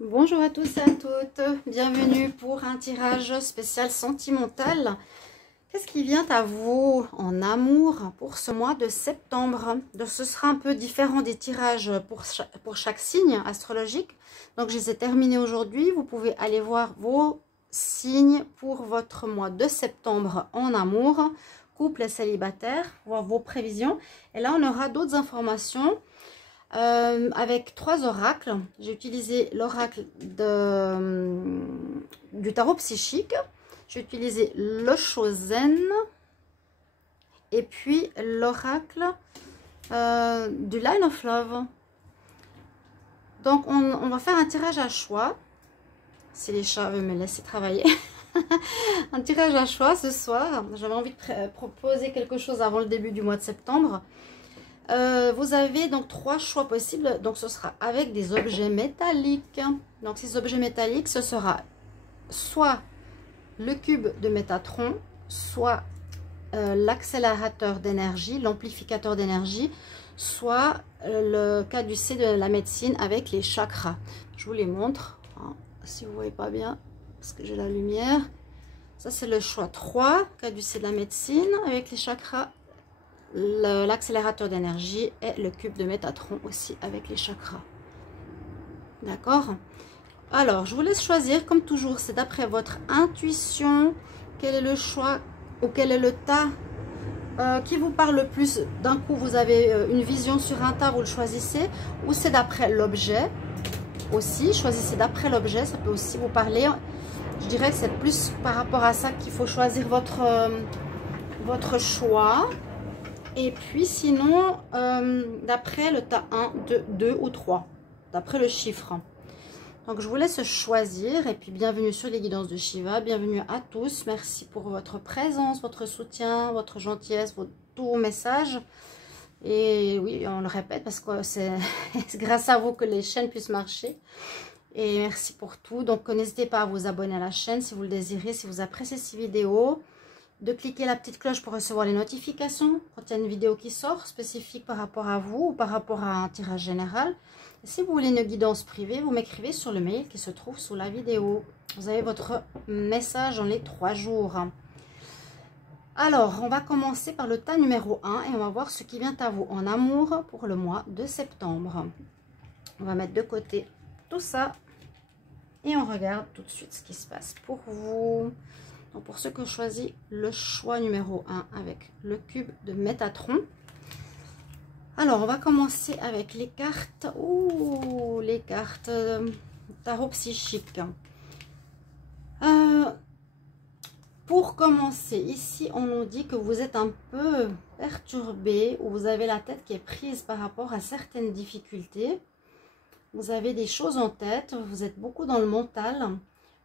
Bonjour à tous et à toutes, bienvenue pour un tirage spécial sentimental. Qu'est-ce qui vient à vous en amour pour ce mois de septembre? Donc, ce sera un peu différent des tirages pour chaque signe astrologique. Donc je les ai terminés aujourd'hui, vous pouvez aller voir vos signes pour votre mois de septembre en amour, couple et célibataire, voir vos prévisions. Et là on aura d'autres informations. Avec 3 oracles. J'ai utilisé l'oracle du tarot psychique, j'ai utilisé le Chosen et puis l'oracle du Line of Love. Donc on va faire un tirage à choix, si les chats veulent me laisser travailler. Un tirage à choix ce soir. J'avais envie de proposer quelque chose avant le début du mois de septembre. Vous avez donc 3 choix possibles. Donc ce sera avec des objets métalliques. Donc ces objets métalliques, ce sera soit le cube de Métatron, soit l'accélérateur d'énergie, l'amplificateur d'énergie, soit le caducée de la médecine avec les chakras. Je vous les montre, hein, si vous ne voyez pas bien, parce que j'ai la lumière. Ça c'est le choix 3, caducée de la médecine avec les chakras, l'accélérateur d'énergie et le cube de Métatron aussi avec les chakras. D'accord? Alors, je vous laisse choisir. Comme toujours, c'est d'après votre intuition. Quel est le choix ou quel est le tas qui vous parle le plus? D'un coup, vous avez une vision sur un tas, vous le choisissez. Ou c'est d'après l'objet aussi. Choisissez d'après l'objet. Ça peut aussi vous parler. Je dirais que c'est plus par rapport à ça qu'il faut choisir votre choix. Et puis sinon, d'après le tas 1, 2 ou 3, d'après le chiffre. Donc je vous laisse choisir. Et puis bienvenue sur les guidances de Shiva. Bienvenue à tous. Merci pour votre présence, votre soutien, votre gentillesse, tous vos messages. Et oui, on le répète parce que c'est grâce à vous que les chaînes puissent marcher. Et merci pour tout. Donc n'hésitez pas à vous abonner à la chaîne si vous le désirez, si vous appréciez ces vidéos. De cliquer la petite cloche pour recevoir les notifications quand il y a une vidéo qui sort spécifique par rapport à vous ou par rapport à un tirage général. Et si vous voulez une guidance privée, vous m'écrivez sur le mail qui se trouve sous la vidéo. Vous avez votre message dans les 3 jours. Alors, on va commencer par le tas numéro 1 et on va voir ce qui vient à vous en amour pour le mois de septembre. On va mettre de côté tout ça et on regarde tout de suite ce qui se passe pour vous. Donc pour ceux qui ont choisi le choix numéro 1 avec le cube de Métatron. Alors on va commencer avec les cartes. Ouh, les cartes tarot psychique. Pour commencer, ici on nous dit que vous êtes un peu perturbé ou vous avez la tête qui est prise par rapport à certaines difficultés. Vous avez des choses en tête, vous êtes beaucoup dans le mental.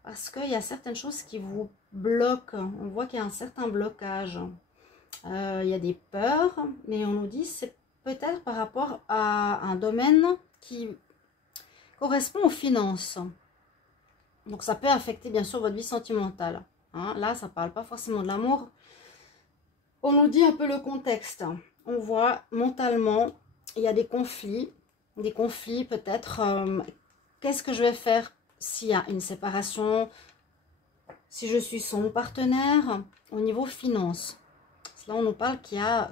Parce qu'il y a certaines choses qui vous bloquent. On voit qu'il y a un certain blocage. Il y a des peurs. Mais on nous dit que c'est peut-être par rapport à un domaine qui correspond aux finances. Donc ça peut affecter bien sûr votre vie sentimentale. Hein, là, ça ne parle pas forcément de l'amour. On nous dit un peu le contexte. On voit mentalement, il y a des conflits. Des conflits peut-être. Qu'est-ce que je vais faire s'il y a une séparation, si je suis sans mon partenaire, au niveau finance. Là, on nous parle qu'il y a...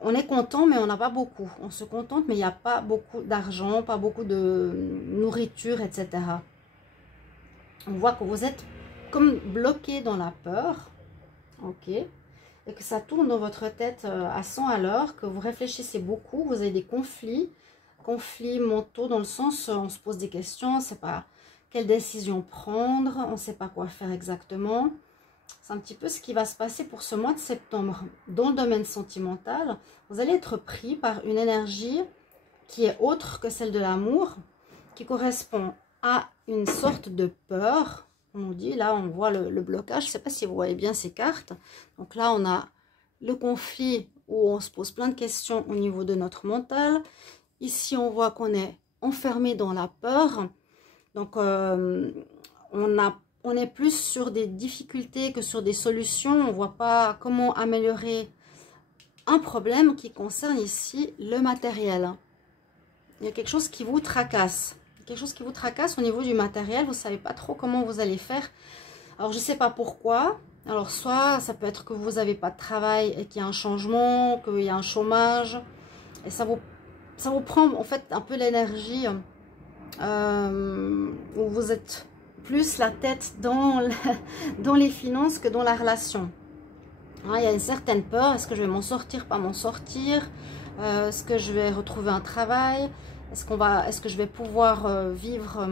on est content, mais on n'a pas beaucoup. On se contente, mais il n'y a pas beaucoup d'argent, pas beaucoup de nourriture, etc. On voit que vous êtes comme bloqué dans la peur. Ok. Et que ça tourne dans votre tête à 100 à l'heure, que vous réfléchissez beaucoup, vous avez des conflits mentaux dans le sens on se pose des questions, on ne sait pas quelle décision prendre, on ne sait pas quoi faire exactement. C'est un petit peu ce qui va se passer pour ce mois de septembre. Dans le domaine sentimental, vous allez être pris par une énergie qui est autre que celle de l'amour, qui correspond à une sorte de peur. On nous dit, là on voit le blocage, je ne sais pas si vous voyez bien ces cartes. Donc là on a le conflit où on se pose plein de questions au niveau de notre mental. Ici, on voit qu'on est enfermé dans la peur. Donc, on est plus sur des difficultés que sur des solutions. On ne voit pas comment améliorer un problème qui concerne ici le matériel. Il y a quelque chose qui vous tracasse. quelque chose qui vous tracasse au niveau du matériel. Vous ne savez pas trop comment vous allez faire. Alors, je ne sais pas pourquoi. Alors, soit ça peut être que vous n'avez pas de travail et qu'il y a un changement, qu'il y a un chômage. Et ça vous prend en fait un peu l'énergie où vous êtes plus la tête dans les finances que dans la relation. Hein, il y a une certaine peur. Est-ce que je vais m'en sortir, pas m'en sortir? Est-ce que je vais retrouver un travail? Est-ce que je vais pouvoir vivre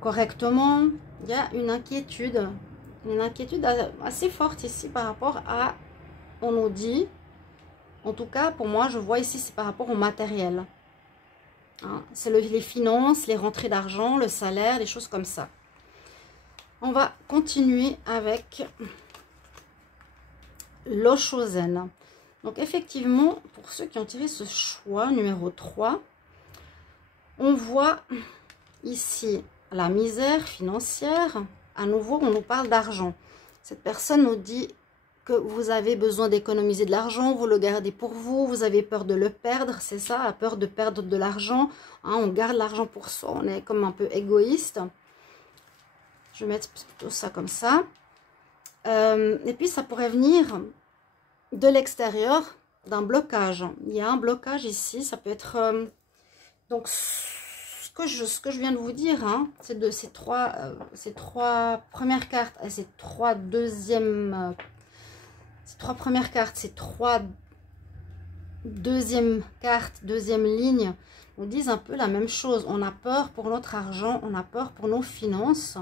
correctement? Il y a une inquiétude assez forte ici par rapport à, on nous dit, en tout cas pour moi je vois ici c'est par rapport au matériel. Hein, c'est les finances, les rentrées d'argent, le salaire, des choses comme ça. On va continuer avec l'Oshozen. Donc effectivement, pour ceux qui ont tiré ce choix numéro 3, on voit ici la misère financière. À nouveau, on nous parle d'argent. Cette personne nous dit que vous avez besoin d'économiser de l'argent, vous le gardez pour vous, vous avez peur de le perdre, c'est ça, la peur de perdre de l'argent. Hein, on garde l'argent pour soi, on est comme un peu égoïste. Je vais mettre plutôt ça comme ça. Et puis ça pourrait venir de l'extérieur, d'un blocage. Il y a un blocage ici, ça peut être... donc, ce que je viens de vous dire, hein, c'est de ces trois premières cartes et ces trois deuxièmes... ces trois premières cartes, ces trois deuxièmes cartes, deuxième ligne, nous disent un peu la même chose. On a peur pour notre argent, on a peur pour nos finances.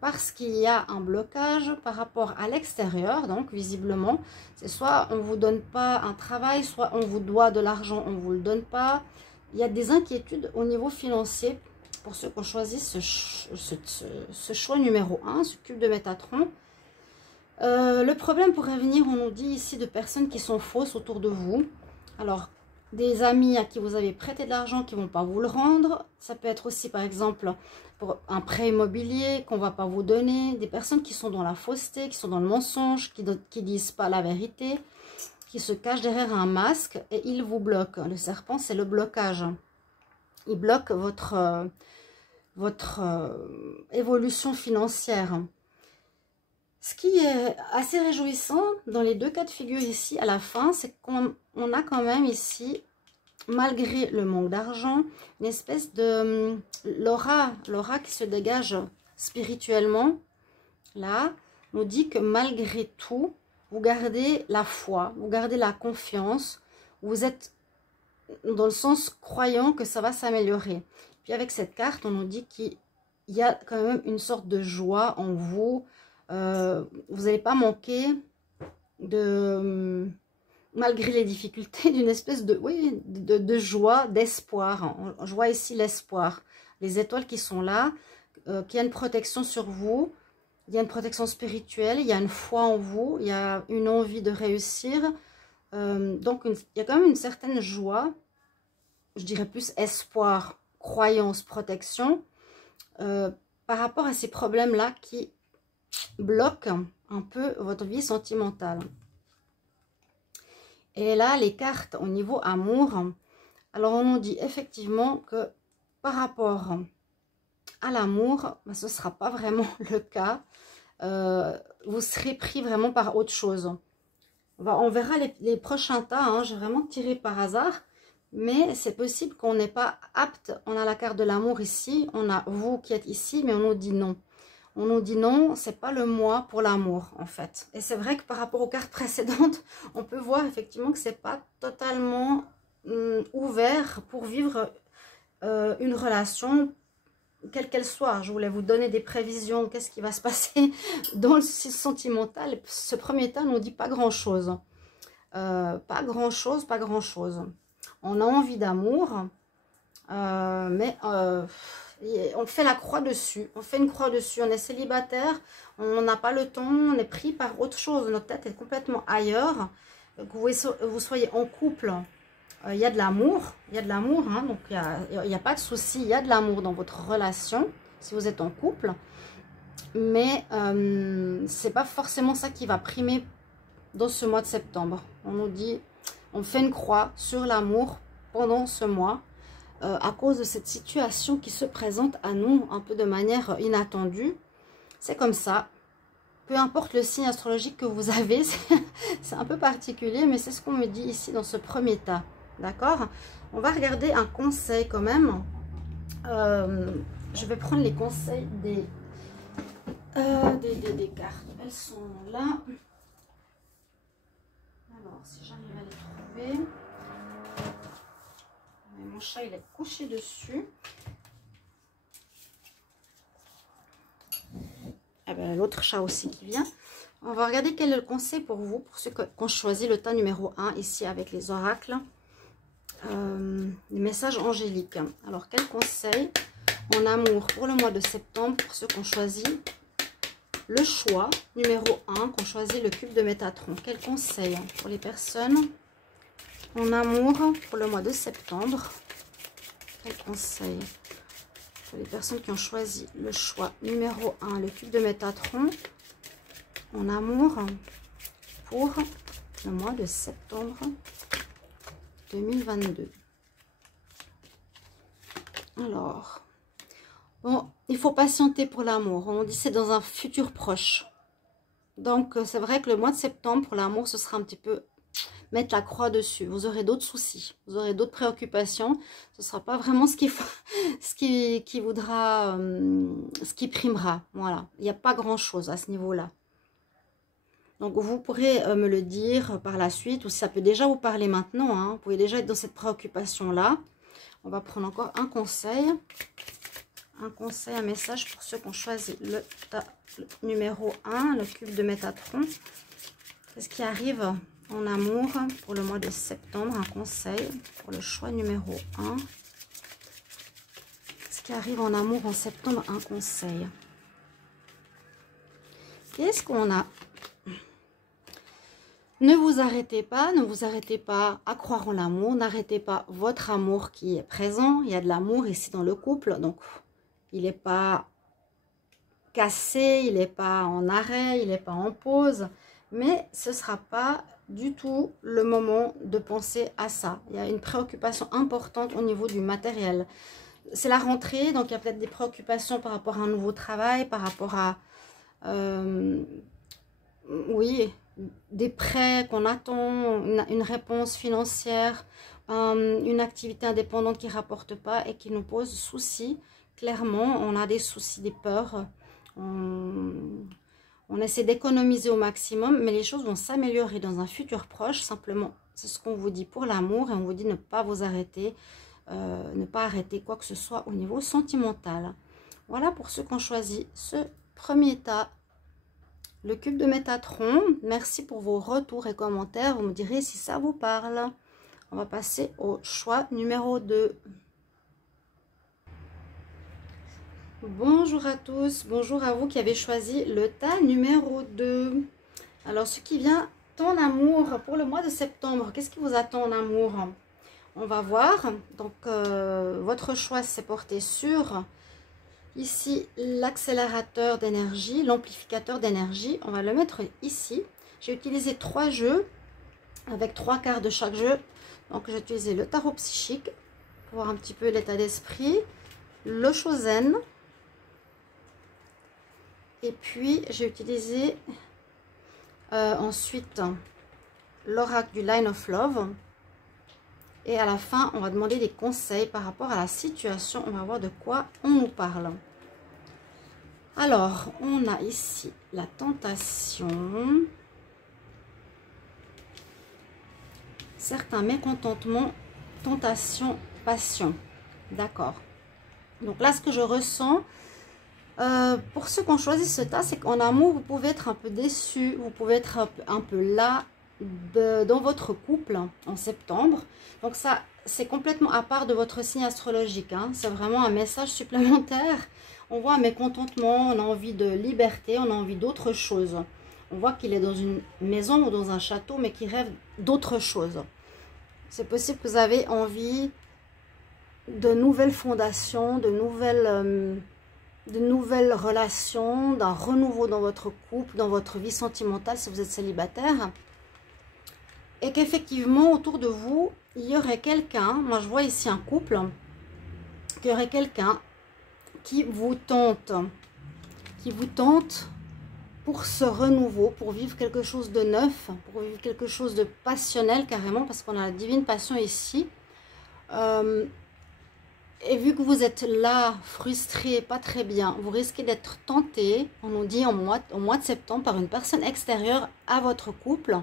Parce qu'il y a un blocage par rapport à l'extérieur, donc visiblement, c'est soit on ne vous donne pas un travail, soit on vous doit de l'argent, on ne vous le donne pas. Il y a des inquiétudes au niveau financier pour ceux qui ont choisi ce choix numéro 1, ce cube de Métatron. Le problème pourrait venir, on nous dit ici, de personnes qui sont fausses autour de vous. Alors, des amis à qui vous avez prêté de l'argent qui ne vont pas vous le rendre. Ça peut être aussi, par exemple, pour un prêt immobilier qu'on ne va pas vous donner. Des personnes qui sont dans la fausseté, qui sont dans le mensonge, qui ne disent pas la vérité, qui se cachent derrière un masque et ils vous bloquent. Le serpent, c'est le blocage. Il bloque votre évolution financière. Ce qui est assez réjouissant dans les deux cas de figure ici à la fin, c'est qu'on a quand même ici, malgré le manque d'argent, une espèce de l'aura qui se dégage spirituellement. Là, nous dit que malgré tout, vous gardez la foi, vous gardez la confiance, vous êtes dans le sens croyant que ça va s'améliorer. Puis avec cette carte, on nous dit qu'il y a quand même une sorte de joie en vous. Vous n'allez pas manquer de, malgré les difficultés, d'une espèce de joie, d'espoir. Je vois ici l'espoir, les étoiles qui sont là, qu'il y a une protection sur vous, il y a une protection spirituelle, il y a une foi en vous, il y a une envie de réussir. Donc il y a quand même une certaine joie, je dirais plus espoir, croyance, protection, par rapport à ces problèmes-là qui bloque un peu votre vie sentimentale. Et là, les cartes au niveau amour, alors on nous dit effectivement que par rapport à l'amour, ben, ce ne sera pas vraiment le cas. Vous serez pris vraiment par autre chose. On verra les prochains tas, hein, j'ai vraiment tiré par hasard, mais c'est possible qu'on n'est pas apte. On a la carte de l'amour ici, on a vous qui êtes ici, mais on nous dit non. On nous dit non, c'est pas le mois pour l'amour en fait. Et c'est vrai que par rapport aux cartes précédentes, on peut voir effectivement que c'est pas totalement ouvert pour vivre une relation, quelle qu'elle soit. Je voulais vous donner des prévisions, qu'est-ce qui va se passer dans le sentimental. Ce premier tas nous dit pas grand-chose. Pas grand-chose, pas grand-chose. On a envie d'amour, mais... on fait la croix dessus, on fait une croix dessus, on est célibataire, on n'a pas le temps, on est pris par autre chose, notre tête est complètement ailleurs. Que vous soyez en couple, il y a de l'amour, hein, donc il n'y a pas de souci, il y a de l'amour dans votre relation, si vous êtes en couple, mais c'est pas forcément ça qui va primer dans ce mois de septembre. On nous dit, on fait une croix sur l'amour pendant ce mois. à cause de cette situation qui se présente à nous un peu de manière inattendue. C'est comme ça. Peu importe le signe astrologique que vous avez, c'est un peu particulier, mais c'est ce qu'on me dit ici dans ce premier tas. D'accord? On va regarder un conseil quand même. Je vais prendre les conseils des cartes. Elles sont là. Alors, si j'arrive à les trouver. Mais mon chat, il est couché dessus. Ah ben, l'autre chat aussi qui vient. On va regarder quel est le conseil pour vous, pour ceux qui ont choisi le tas numéro 1 ici avec les oracles. Les messages angéliques. Alors, quel conseil en amour pour le mois de septembre pour ceux qui ont choisi le choix numéro 1, qui ont choisi le cube de Métatron. Quel conseil pour les personnes en amour pour le mois de septembre? Quel conseil pour les personnes qui ont choisi le choix numéro 1, le cube de Métatron, en amour pour le mois de septembre 2022. Alors, bon, il faut patienter pour l'amour. On dit c'est dans un futur proche. Donc, c'est vrai que le mois de septembre, pour l'amour, ce sera un petit peu mettre la croix dessus. Vous aurez d'autres soucis, vous aurez d'autres préoccupations. Ce ne sera pas vraiment ce qui voudra, ce qui primera. Voilà, il n'y a pas grand-chose à ce niveau-là. Donc, vous pourrez me le dire par la suite, ou si ça peut déjà vous parler maintenant. Hein, vous pouvez déjà être dans cette préoccupation-là. On va prendre encore un conseil. Un conseil, un message pour ceux qui ont choisi le numéro 1, le cube de Métatron. Qu'est-ce qui arrive en amour pour le mois de septembre? Un conseil pour le choix numéro 1. Qu'est-ce qui arrive en amour en septembre? Un conseil. Qu'est-ce qu'on a? Ne vous arrêtez pas à croire en l'amour. N'arrêtez pas votre amour qui est présent. Il y a de l'amour ici dans le couple, donc il n'est pas cassé, il n'est pas en arrêt, il n'est pas en pause. Mais ce ne sera pas du tout le moment de penser à ça. Il y a une préoccupation importante au niveau du matériel. C'est la rentrée, donc il y a peut-être des préoccupations par rapport à un nouveau travail, par rapport à... oui, des prêts qu'on attend, une réponse financière, une activité indépendante qui ne rapporte pas et qui nous pose souci. Clairement, on a des soucis, des peurs. On essaie d'économiser au maximum, mais les choses vont s'améliorer dans un futur proche. Simplement, c'est ce qu'on vous dit pour l'amour et on vous dit ne pas vous arrêter, ne pas arrêter quoi que ce soit au niveau sentimental. Voilà pour ceux qui ont choisi ce premier tas. Le cube de Métatron, merci pour vos retours et commentaires. Vous me direz si ça vous parle. On va passer au choix numéro 2. Bonjour à tous, bonjour à vous qui avez choisi le tas numéro 2. Alors, ce qui vient en amour pour le mois de septembre, qu'est-ce qui vous attend en amour? On va voir. Donc, votre choix s'est porté sur... Ici, l'accélérateur d'énergie, l'amplificateur d'énergie, on va le mettre ici. J'ai utilisé 3 jeux avec 3 cartes de chaque jeu. Donc, j'ai utilisé le tarot psychique pour voir un petit peu l'état d'esprit, le Chosen. Et puis, j'ai utilisé ensuite l'oracle du Line of Love. Et à la fin, on va demander des conseils par rapport à la situation. On va voir de quoi on nous parle. Alors, on a ici la tentation. Certains mécontentements, tentation, passion. D'accord. Donc là, ce que je ressens, pour ceux qui ont choisi ce tas, c'est qu'en amour, vous pouvez être un peu déçu. Vous pouvez être un peu là. Dans votre couple en septembre. Donc ça, c'est complètement à part de votre signe astrologique. Hein. C'est vraiment un message supplémentaire. On voit un mécontentement, on a envie de liberté, on a envie d'autre chose. On voit qu'il est dans une maison ou dans un château, mais qu'il rêve d'autre chose. C'est possible que vous avez envie de nouvelles fondations, de nouvelles relations, d'un renouveau dans votre couple, dans votre vie sentimentale si vous êtes célibataire. Et qu'effectivement, autour de vous, il y aurait quelqu'un, moi je vois ici un couple, qu'il y aurait quelqu'un qui vous tente pour ce renouveau, pour vivre quelque chose de neuf, pour vivre quelque chose de passionnel carrément, parce qu'on a la divine passion ici. Et vu que vous êtes là, frustré, pas très bien, vous risquez d'être tenté, on nous dit au mois de septembre, par une personne extérieure à votre couple.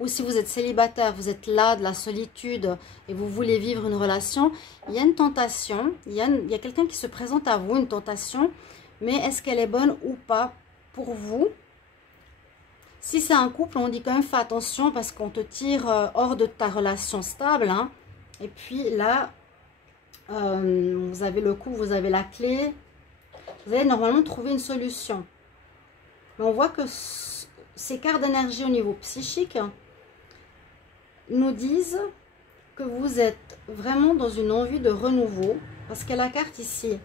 Ou si vous êtes célibataire, vous êtes là, de la solitude, et vous voulez vivre une relation, il y a une tentation, il y a quelqu'un qui se présente à vous, une tentation, mais est-ce qu'elle est bonne ou pas pour vous? Si c'est un couple, on dit quand même fais attention parce qu'on te tire hors de ta relation stable. Hein. Et puis là, vous avez le coup, vous avez la clé. Vous allez normalement trouver une solution. Mais on voit que ces cartes d'énergie au niveau psychique nous disent que vous êtes vraiment dans une envie de renouveau. Parce qu'il y a la carte ici,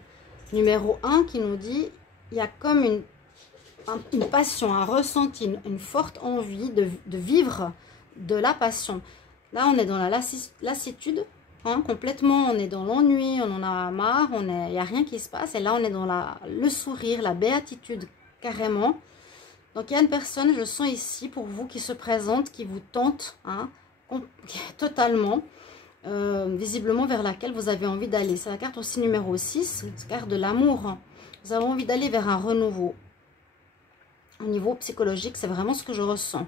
numéro 1, qui nous dit il y a comme une passion, un ressenti, une forte envie de vivre de la passion. Là, on est dans la lassitude, hein, complètement, on est dans l'ennui, on en a marre, il n'y a rien qui se passe. Et là, on est dans le sourire, la béatitude, carrément. Donc, il y a une personne, je sens ici, pour vous, qui se présente, qui vous tente, hein, totalement, visiblement vers laquelle vous avez envie d'aller. C'est la carte aussi numéro 6, la carte de l'amour. Vous avez envie d'aller vers un renouveau. Au niveau psychologique, c'est vraiment ce que je ressens.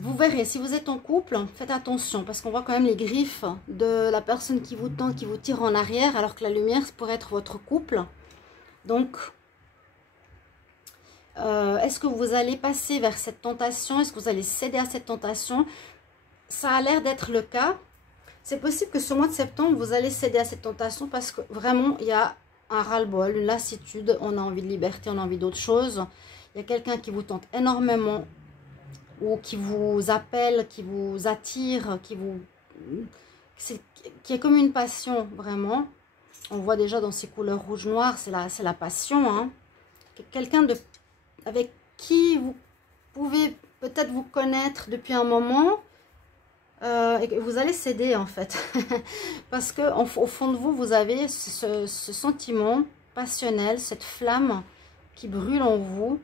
Vous verrez, si vous êtes en couple, faites attention, parce qu'on voit quand même les griffes de la personne qui vous tente, qui vous tire en arrière, alors que la lumière, ça pourrait être votre couple. Donc, est-ce que vous allez passer vers cette tentation? Est-ce que vous allez céder à cette tentation? Ça a l'air d'être le cas. C'est possible que ce mois de septembre, vous allez céder à cette tentation, parce que vraiment, il y a un ras-le-bol, une lassitude, on a envie de liberté, on a envie d'autre chose. Il y a quelqu'un qui vous tente énormément, ou qui vous appelle, qui vous attire, qui est comme une passion, vraiment. On voit déjà dans ces couleurs rouge-noir, c'est la passion. Hein. Quelqu'un avec qui vous pouvez peut-être vous connaître depuis un moment, et que vous allez céder en fait. Parce que au fond de vous, vous avez ce sentiment passionnel, cette flamme qui brûle en vous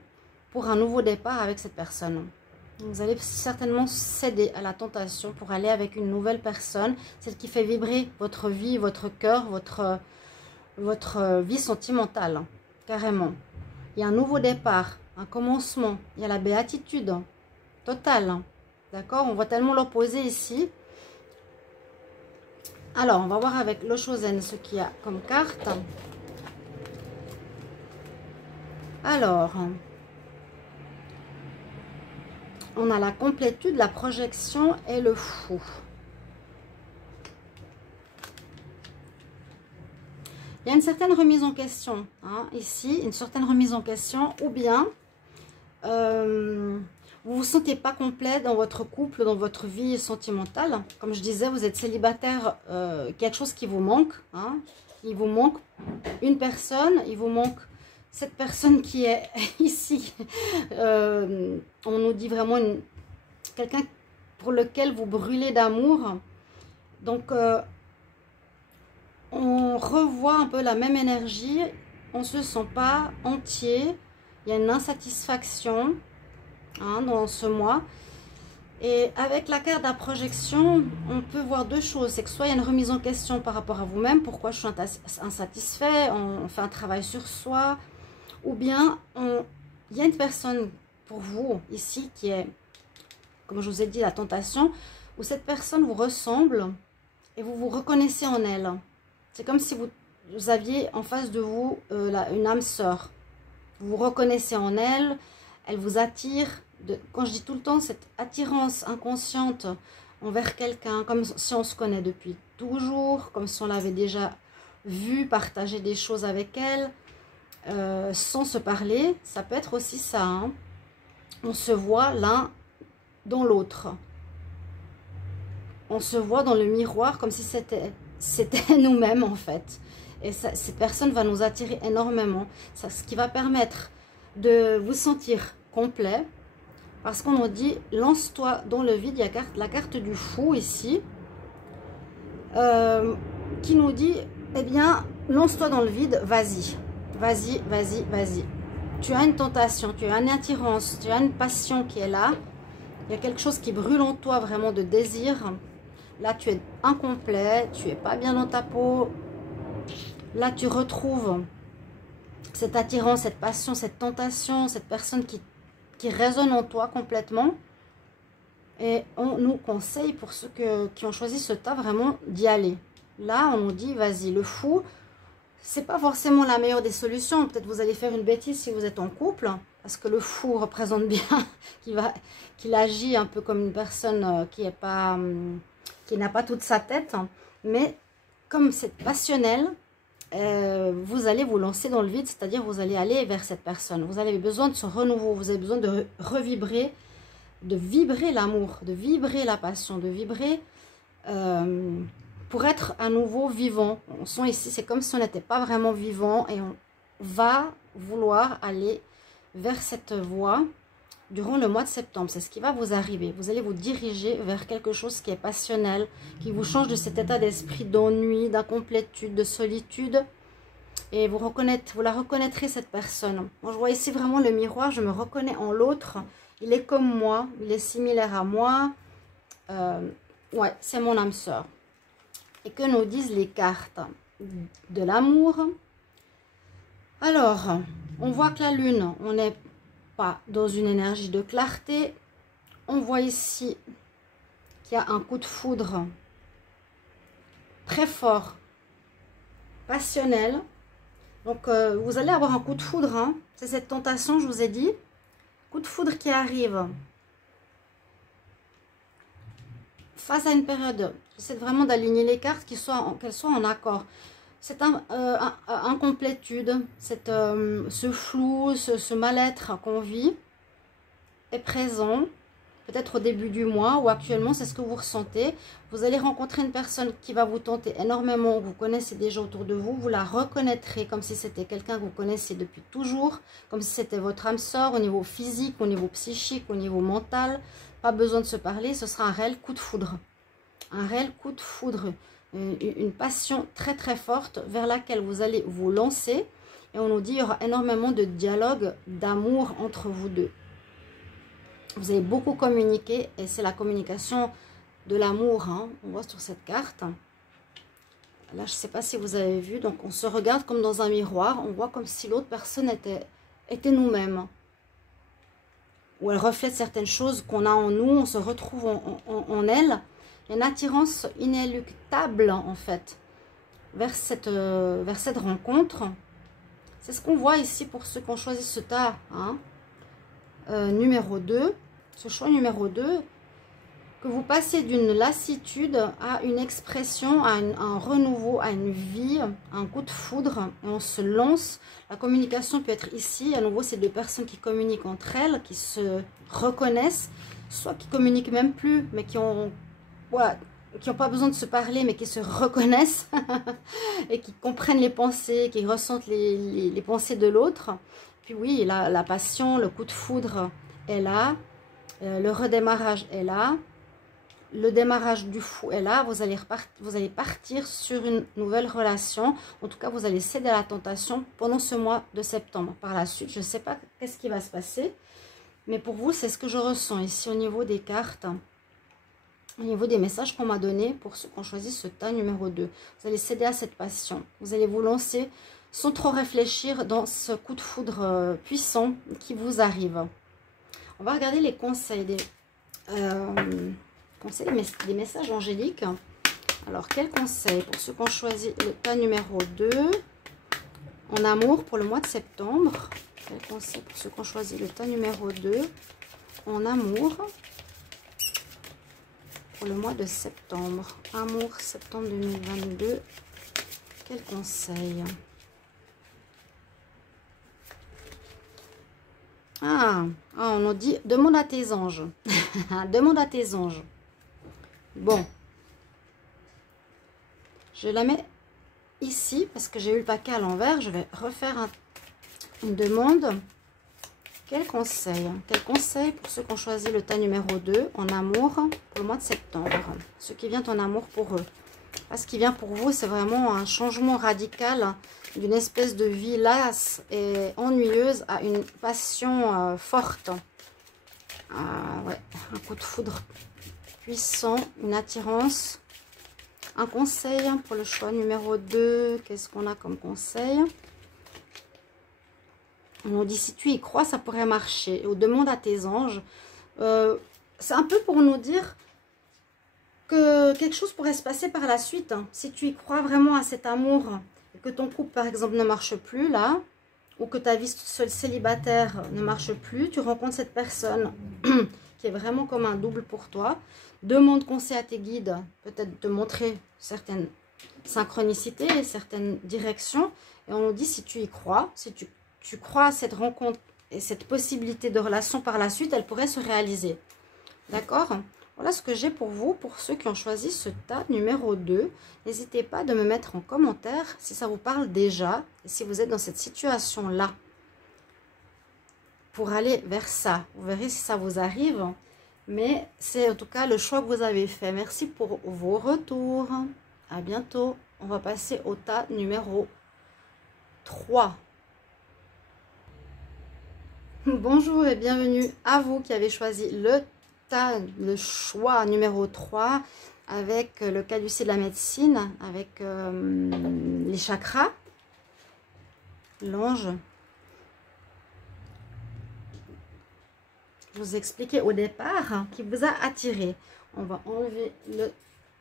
pour un nouveau départ avec cette personne. Vous allez certainement céder à la tentation pour aller avec une nouvelle personne, celle qui fait vibrer votre vie, votre cœur, votre vie sentimentale, carrément. Il y a un nouveau départ, un commencement, il y a la béatitude totale. D'accord, on voit tellement l'opposé ici. Alors, on va voir avec l'Oshozen ce qu'il y a comme carte. Alors, on a la complétude, la projection et le fou. Il y a une certaine remise en question, hein, ici, une certaine remise en question, ou bien vous ne vous sentez pas complet dans votre couple, dans votre vie sentimentale. Comme je disais, vous êtes célibataire, quelque chose qui vous manque. Hein. Il vous manque une personne, il vous manque cette personne qui est ici. On nous dit vraiment quelqu'un pour lequel vous brûlez d'amour. Donc, on revoit un peu la même énergie. On ne se sent pas entier. Il y a une insatisfaction. Hein, dans ce mois. Et avec la carte de la projection, on peut voir deux choses. C'est que soit il y a une remise en question par rapport à vous-même, pourquoi je suis insatisfait, on fait un travail sur soi, ou bien il y a une personne pour vous ici qui est, comme je vous ai dit, la tentation, où cette personne vous ressemble et vous vous reconnaissez en elle. C'est comme si vous aviez en face de vous une âme sœur. Vous vous reconnaissez en elle, elle vous attire. Quand je dis tout le temps, cette attirance inconsciente envers quelqu'un, comme si on se connaît depuis toujours, comme si on l'avait déjà vu, partager des choses avec elle, sans se parler, ça peut être aussi ça. Hein. On se voit l'un dans l'autre. On se voit dans le miroir comme si c'était nous-mêmes en fait. Et ça, cette personne va nous attirer énormément. Ça, ce qui va permettre de vous sentir complet. Parce qu'on nous dit, lance-toi dans le vide. Il y a la carte du fou ici. qui nous dit, eh bien, lance-toi dans le vide, vas-y, vas-y, vas-y, vas-y. Tu as une tentation, tu as une attirance, tu as une passion qui est là. Il y a quelque chose qui brûle en toi, vraiment de désir. Là, tu es incomplet, tu n'es pas bien dans ta peau. Là, tu retrouves cette attirance, cette passion, cette tentation, cette personne qui résonne en toi complètement. Et on nous conseille, pour ceux qui ont choisi ce tas, vraiment d'y aller. Là, on nous dit, vas-y, le fou, c'est pas forcément la meilleure des solutions. Peut-être vous allez faire une bêtise si vous êtes en couple, parce que le fou représente bien qu'il agit un peu comme une personne qui n'a pas toute sa tête. Mais comme c'est passionnel, vous allez vous lancer dans le vide, c'est-à-dire vous allez aller vers cette personne. Vous avez besoin de ce renouveau, vous avez besoin de revibrer, de vibrer l'amour, de vibrer la passion, de vibrer pour être à nouveau vivant. On sent ici, c'est comme si on n'était pas vraiment vivant et on va vouloir aller vers cette voie durant le mois de septembre. C'est ce qui va vous arriver. Vous allez vous diriger vers quelque chose qui est passionnel, qui vous change de cet état d'esprit d'ennui, d'incomplétude, de solitude. Et vous la reconnaîtrez, cette personne. Moi, je vois ici vraiment le miroir, je me reconnais en l'autre. Il est comme moi, il est similaire à moi. Ouais, c'est mon âme sœur. Et que nous disent les cartes de l'amour? Alors, on voit que la lune, on n'est pas dans une énergie de clarté. On voit ici qu'il y a un coup de foudre très fort, passionnel. Donc, vous allez avoir un coup de foudre. Hein. C'est cette tentation, je vous ai dit. Coup de foudre qui arrive face à une période. J'essaie vraiment d'aligner les cartes, qu'elles soient en accord. Cette incomplétude, ce flou, ce mal-être qu'on vit est présent. Peut-être au début du mois ou actuellement, c'est ce que vous ressentez. Vous allez rencontrer une personne qui va vous tenter énormément. Vous connaissez déjà autour de vous. Vous la reconnaîtrez comme si c'était quelqu'un que vous connaissez depuis toujours. Comme si c'était votre âme sœur au niveau physique, au niveau psychique, au niveau mental. Pas besoin de se parler. Ce sera un réel coup de foudre. Un réel coup de foudre. Une passion très très forte vers laquelle vous allez vous lancer. Et on nous dit qu'il y aura énormément de dialogue, d'amour entre vous deux. Vous allez beaucoup communiquer et c'est la communication de l'amour. Hein. On voit sur cette carte. Là, je ne sais pas si vous avez vu. Donc, on se regarde comme dans un miroir. On voit comme si l'autre personne était nous-mêmes. Ou elle reflète certaines choses qu'on a en nous. On se retrouve en elle. Il y a une attirance inéluctable, en fait, vers cette rencontre. C'est ce qu'on voit ici pour ceux qui ont choisi ce tas. Hein. Numéro 2, ce choix numéro 2, que vous passez d'une lassitude à une expression, à un renouveau, à une vie, un coup de foudre, et on se lance. La communication peut être ici, à nouveau, c'est deux personnes qui communiquent entre elles, qui se reconnaissent, soit qui communiquent même plus, mais qui ont pas besoin de se parler, mais qui se reconnaissent, et qui comprennent les pensées, qui ressentent les pensées de l'autre. Puis oui, la passion, le coup de foudre est là, le redémarrage est là, le démarrage du fou est là, vous allez partir sur une nouvelle relation. En tout cas, vous allez céder à la tentation pendant ce mois de septembre. Par la suite, je ne sais pas qu'est-ce qui va se passer, mais pour vous, c'est ce que je ressens ici au niveau des cartes, au niveau des messages qu'on m'a donnés pour ceux qui ont choisi ce tas numéro 2. Vous allez céder à cette passion, vous allez vous lancer sans trop réfléchir dans ce coup de foudre puissant qui vous arrive. On va regarder les conseils, des messages angéliques. Alors, quels conseils pour ceux qui ont choisi le tas numéro 2 en amour pour le mois de septembre? Quels conseils pour ceux qui ont choisi le tas numéro 2 en amour pour le mois de septembre? Amour, septembre 2022. Quels conseils? On nous dit, demande à tes anges. Demande à tes anges. Bon. Je la mets ici parce que j'ai eu le paquet à l'envers. Je vais refaire une demande. Quel conseil? Quel conseil pour ceux qui ont choisi le tas numéro 2 en amour pour le mois de septembre? Ceux qui viennent en amour pour eux. Là, ce qui vient pour vous, c'est vraiment un changement radical d'une espèce de vie lasse et ennuyeuse à une passion forte. Ouais, un coup de foudre puissant, une attirance. Un conseil pour le choix numéro 2. Qu'est-ce qu'on a comme conseil? On nous dit, si tu y crois, ça pourrait marcher. Ou demande à tes anges. C'est un peu pour nous dire que quelque chose pourrait se passer par la suite. Hein. Si tu y crois vraiment à cet amour, et que ton couple, par exemple, ne marche plus, là, ou que ta vie seule célibataire ne marche plus, tu rencontres cette personne qui est vraiment comme un double pour toi. Demande conseil à tes guides, peut-être de montrer certaines synchronicités, certaines directions. Et on nous dit, si tu y crois, si tu crois à cette rencontre et cette possibilité de relation par la suite, elle pourrait se réaliser. D'accord ? Voilà ce que j'ai pour vous, pour ceux qui ont choisi ce tas numéro 2. N'hésitez pas de me mettre en commentaire si ça vous parle déjà, et si vous êtes dans cette situation-là, pour aller vers ça. Vous verrez si ça vous arrive, mais c'est en tout cas le choix que vous avez fait. Merci pour vos retours. À bientôt. On va passer au tas numéro 3. Bonjour et bienvenue à vous qui avez choisi le choix numéro 3 avec le caducée de la médecine, avec les chakras, l'ange. Je vous expliquais au départ qui vous a attiré. On va enlever le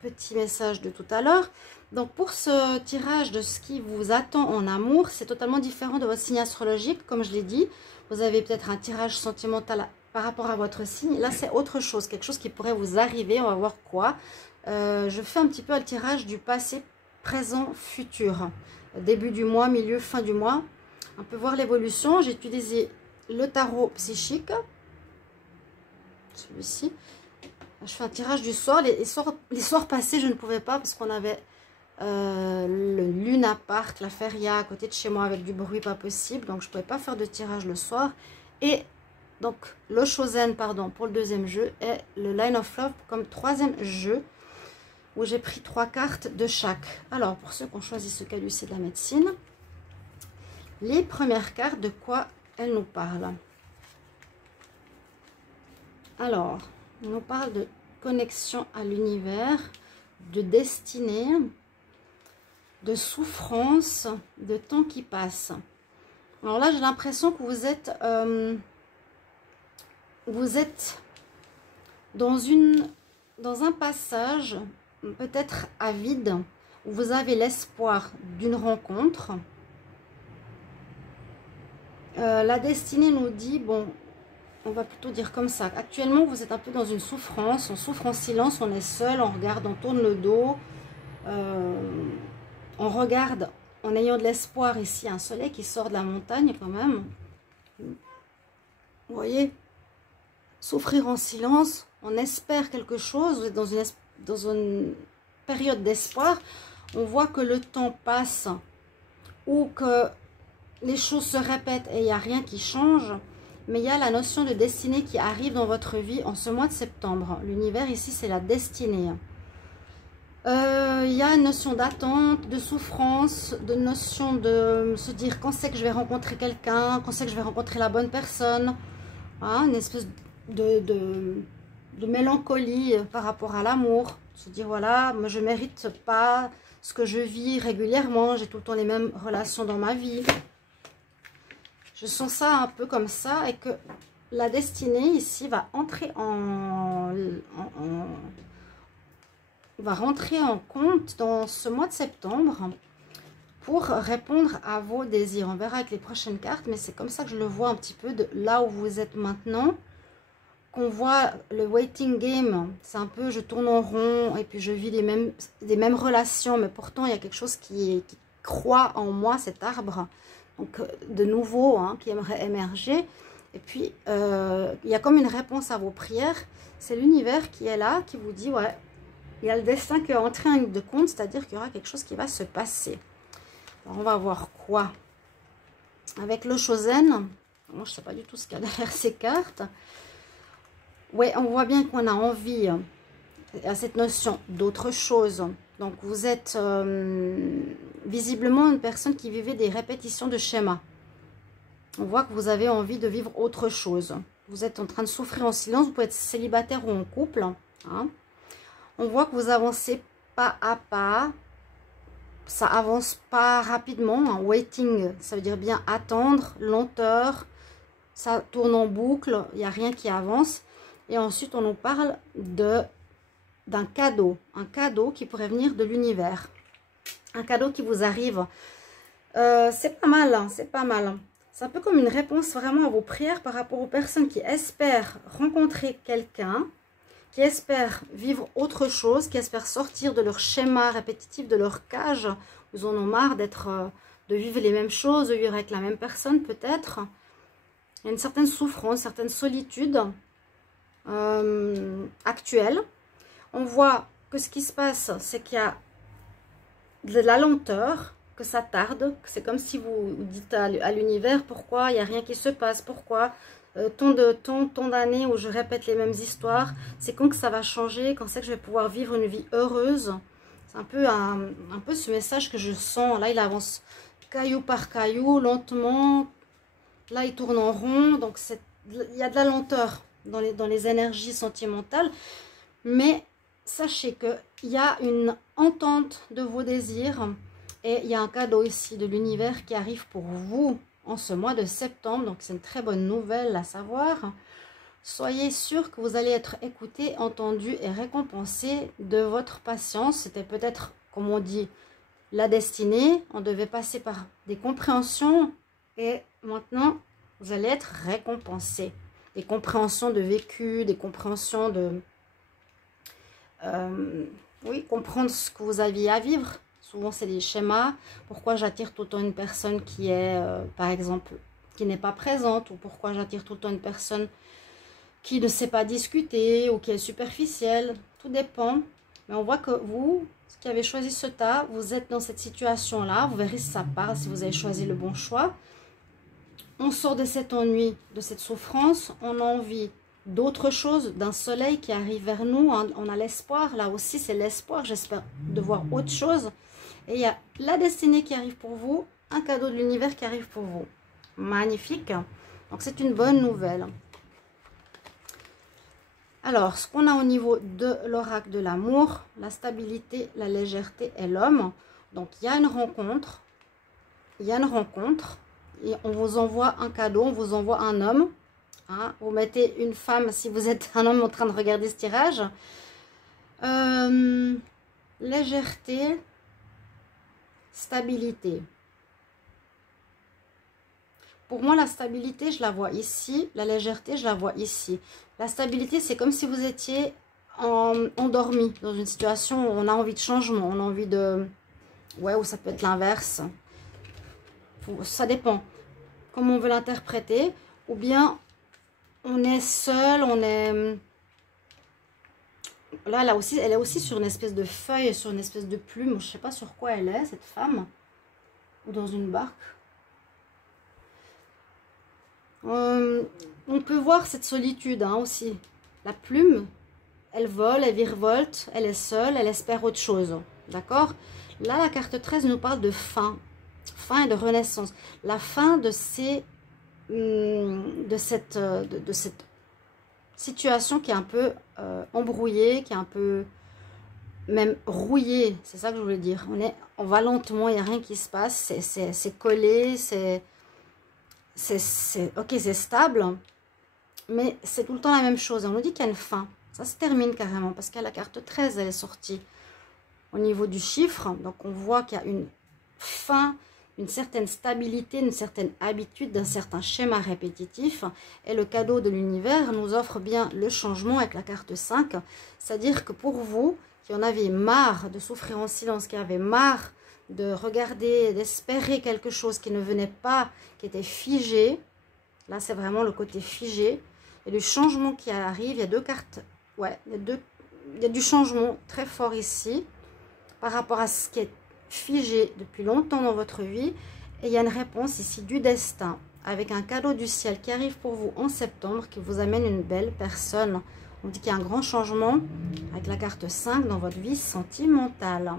petit message de tout à l'heure. Donc pour ce tirage de ce qui vous attend en amour, c'est totalement différent de votre signe astrologique. Comme je l'ai dit, vous avez peut-être un tirage sentimental par rapport à votre signe. Là, c'est autre chose, quelque chose qui pourrait vous arriver. On va voir quoi. Je fais un petit peu le tirage du passé, présent, futur. Début du mois, milieu, fin du mois. On peut voir l'évolution. J'ai utilisé le tarot psychique. Celui-ci. Je fais un tirage du soir. Les soirs passés, je ne pouvais pas parce qu'on avait le Luna Park, la feria à côté de chez moi avec du bruit pas possible. Donc, je ne pouvais pas faire de tirage le soir. Et donc, le Chosen, pardon, pour le deuxième jeu et le Line of Love comme troisième jeu où j'ai pris 3 cartes de chaque. Alors, pour ceux qui ont choisi ce caducée de la médecine, les premières cartes, de quoi elles nous parlent? Alors, on nous parle de connexion à l'univers, de destinée, de souffrance, de temps qui passe. Alors là, j'ai l'impression que vous êtes dans un passage peut-être avide, où vous avez l'espoir d'une rencontre. La destinée nous dit, bon, on va plutôt dire comme ça, actuellement vous êtes un peu dans une souffrance, on souffre en silence, on est seul, on regarde, on tourne le dos, on regarde en ayant de l'espoir ici, un soleil qui sort de la montagne quand même. Vous voyez, souffrir en silence, on espère quelque chose, vous êtes dans une période d'espoir, on voit que le temps passe ou que les choses se répètent et il n'y a rien qui change, mais il y a la notion de destinée qui arrive dans votre vie en ce mois de septembre. L'univers ici, c'est la destinée. Il y a une notion d'attente, de souffrance, de notion de se dire quand c'est que je vais rencontrer quelqu'un, quand c'est que je vais rencontrer la bonne personne. Hein, une espèce de mélancolie par rapport à l'amour. Se dire voilà, moi je ne mérite pas ce que je vis régulièrement, j'ai tout le temps les mêmes relations dans ma vie. Je sens ça un peu comme ça et que la destinée ici va entrer va rentrer en compte dans ce mois de septembre pour répondre à vos désirs. On verra avec les prochaines cartes, mais c'est comme ça que je le vois un petit peu de là où vous êtes maintenant. Qu'on voit le waiting game, c'est un peu je tourne en rond et puis je vis les mêmes relations, mais pourtant il y a quelque chose qui croît en moi, cet arbre, donc de nouveau, hein, qui aimerait émerger. Et puis il y a comme une réponse à vos prières, c'est l'univers qui est là, qui vous dit ouais, il y a le destin qui est entré en ligne de compte, c'est-à-dire qu'il y aura quelque chose qui va se passer. Alors on va voir quoi avec le Chosen. Moi je ne sais pas du tout ce qu'il y a derrière ces cartes. Ouais, on voit bien qu'on a envie à cette notion d'autre chose. Donc, vous êtes visiblement une personne qui vivait des répétitions de schémas. On voit que vous avez envie de vivre autre chose. Vous êtes en train de souffrir en silence. Vous pouvez être célibataire ou en couple. Hein. On voit que vous avancez pas à pas. Ça avance pas rapidement. Hein. Waiting, ça veut dire bien attendre, lenteur. Ça tourne en boucle. Il n'y a rien qui avance. Et ensuite, on nous parle d'un cadeau. Un cadeau qui pourrait venir de l'univers. Un cadeau qui vous arrive. C'est pas mal. Hein, c'est pas mal. C'est un peu comme une réponse vraiment à vos prières par rapport aux personnes qui espèrent rencontrer quelqu'un, qui espèrent vivre autre chose, qui espèrent sortir de leur schéma répétitif, de leur cage. Ils en ont marre de vivre les mêmes choses, de vivre avec la même personne peut-être. Il y a une certaine souffrance, une certaine solitude actuelle. On voit que ce qui se passe, c'est qu'il y a de la lenteur, que ça tarde, que c'est comme si vous dites à l'univers pourquoi il n'y a rien qui se passe, pourquoi tant d'années où je répète les mêmes histoires, c'est quand que ça va changer, quand c'est que je vais pouvoir vivre une vie heureuse. C'est un peu ce message que je sens. Là, il avance caillou par caillou, lentement. Là, il tourne en rond, donc il y a de la lenteur dans les énergies sentimentales, mais sachez qu'il y a une entente de vos désirs. Et il y a un cadeau ici de l'univers qui arrive pour vous en ce mois de septembre. Donc, c'est une très bonne nouvelle à savoir. Soyez sûr que vous allez être écouté, entendu et récompensé de votre patience. C'était peut-être, comme on dit, la destinée. On devait passer par des compréhensions. Et maintenant, vous allez être récompensé. Des compréhensions de vécu, des compréhensions de... oui, comprendre ce que vous aviez à vivre. Souvent, c'est des schémas. Pourquoi j'attire tout le temps une personne qui est, par exemple, qui n'est pas présente, ou pourquoi j'attire tout le temps une personne qui ne sait pas discuter ou qui est superficielle. Tout dépend. Mais on voit que vous, qui avez choisi ce tas, vous êtes dans cette situation-là. Vous verrez si ça parle, si vous avez choisi le bon choix. On sort de cet ennui, de cette souffrance. On a envie d'autre chose, d'un soleil qui arrive vers nous. On a l'espoir. Là aussi, c'est l'espoir. J'espère de voir autre chose. Et il y a la destinée qui arrive pour vous, un cadeau de l'univers qui arrive pour vous. Magnifique. Donc, c'est une bonne nouvelle. Alors, ce qu'on a au niveau de l'oracle de l'amour, la stabilité, la légèreté et l'homme. Donc, il y a une rencontre. Il y a une rencontre. Et on vous envoie un cadeau, on vous envoie un homme. Hein, vous mettez une femme si vous êtes un homme en train de regarder ce tirage. Légèreté. Stabilité. Pour moi, la stabilité, je la vois ici. La légèreté, je la vois ici. La stabilité, c'est comme si vous étiez endormi dans une situation où on a envie de changement. On a envie de... Ouais, ou ça peut être l'inverse. Ça dépend. Comment on veut l'interpréter. Ou bien, on est seul, on est... Là aussi, elle est aussi sur une espèce de feuille, sur une espèce de plume. Je ne sais pas sur quoi elle est, cette femme. Ou dans une barque. On peut voir cette solitude hein, aussi. La plume, elle vole, elle virevolte, elle est seule, elle espère autre chose. D'accord? Là, la carte 13 nous parle de fin. Fin et de renaissance. La fin de cette situation qui est un peu embrouillée, qui est un peu même rouillée. C'est ça que je voulais dire. On va lentement, il n'y a rien qui se passe. C'est collé, ok, c'est stable. Mais c'est tout le temps la même chose. On nous dit qu'il y a une fin. Ça se termine carrément parce qu'à la carte 13, elle est sortie au niveau du chiffre. Donc, on voit qu'il y a une fin, une certaine stabilité, une certaine habitude d'un certain schéma répétitif. Et le cadeau de l'univers nous offre bien le changement avec la carte 5. C'est-à-dire que pour vous, qui en avez marre de souffrir en silence, qui avez marre de regarder, d'espérer quelque chose qui ne venait pas, qui était figé. Là, c'est vraiment le côté figé. Et le changement qui arrive, il y a deux cartes. Ouais, il y a du changement très fort ici par rapport à ce qui est figé depuis longtemps dans votre vie. Et il y a une réponse ici du destin avec un cadeau du ciel qui arrive pour vous en septembre, qui vous amène une belle personne On dit qu'il y a un grand changement avec la carte 5 dans votre vie sentimentale.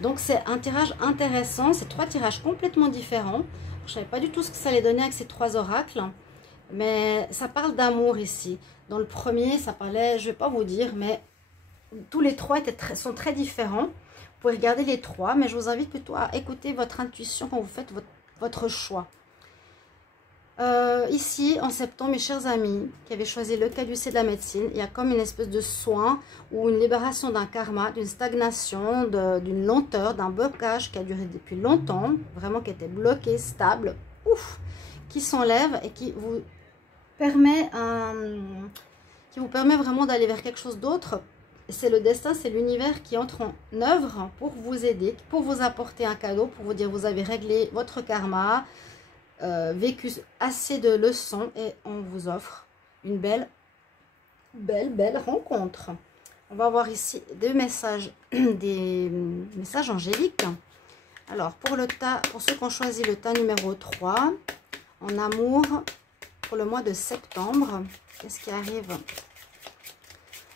Donc c'est un tirage intéressant, c'est 3 tirages complètement différents. Je ne savais pas du tout ce que ça allait donner avec ces 3 oracles, mais ça parle d'amour ici. Dans le premier, ça parlait, je ne vais pas vous dire, mais tous les 3 sont très différents. Vous pouvez regarder les 3, mais je vous invite plutôt à écouter votre intuition quand vous faites votre choix. Ici, en septembre, mes chers amis qui avaient choisi le caducée de la médecine, il y a comme une espèce de soin ou une libération d'un karma, d'une stagnation, d'une lenteur, d'un blocage qui a duré depuis longtemps, vraiment qui était bloqué, stable, ouf, qui s'enlève et qui vous permet vraiment d'aller vers quelque chose d'autre. C'est le destin, c'est l'univers qui entre en œuvre pour vous aider, pour vous apporter un cadeau, pour vous dire vous avez réglé votre karma, vécu assez de leçons et on vous offre une belle rencontre. On va voir ici des messages angéliques. Alors pour ceux qui ont choisi le tas numéro 3 en amour pour le mois de septembre, qu'est-ce qui arrive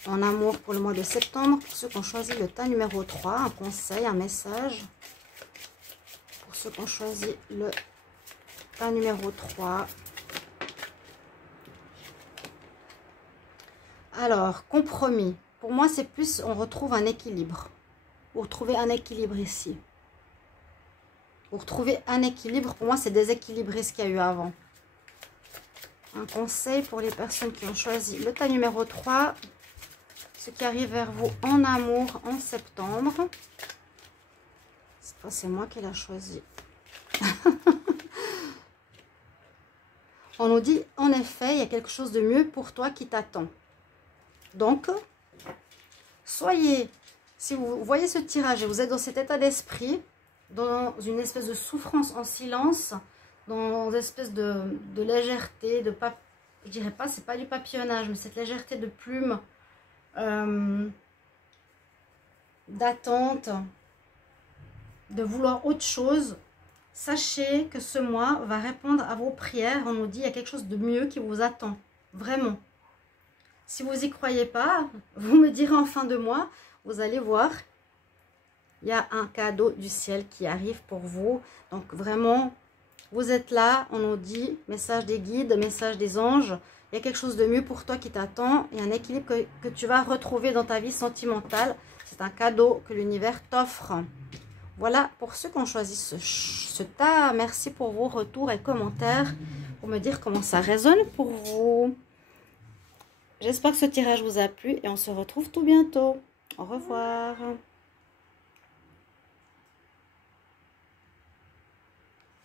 en amour pour le mois de septembre? Pour ceux qui ont choisi le tas numéro 3, un conseil, un message pour ceux qui ont choisi le numéro 3. Alors, compromis. Pour moi, c'est plus, on retrouve un équilibre. Vous retrouvez un équilibre ici. Vous retrouvez un équilibre. Pour moi, c'est déséquilibré ce qu'il y a eu avant. Un conseil pour les personnes qui ont choisi le tas numéro 3. Ce qui arrive vers vous en amour en septembre. Cette fois, c'est moi qui l'ai choisi. On nous dit, en effet, il y a quelque chose de mieux pour toi qui t'attend. Donc, soyez, si vous voyez ce tirage et vous êtes dans cet état d'esprit, dans une espèce de souffrance en silence, dans une espèce de légèreté, je dirais pas, c'est pas du papillonnage, mais cette légèreté de plume, d'attente, de vouloir autre chose, sachez que ce mois va répondre à vos prières. On nous dit il y a quelque chose de mieux qui vous attend. Vraiment. Si vous n'y croyez pas, vous me direz en fin de mois, vous allez voir, il y a un cadeau du ciel qui arrive pour vous. Donc vraiment, vous êtes là, on nous dit, message des guides, message des anges. Il y a quelque chose de mieux pour toi qui t'attend. Il y a un équilibre que tu vas retrouver dans ta vie sentimentale. C'est un cadeau que l'univers t'offre. Voilà, pour ceux qui ont choisi ce tas, merci pour vos retours et commentaires, pour me dire comment ça résonne pour vous. J'espère que ce tirage vous a plu et on se retrouve tout bientôt. Au revoir.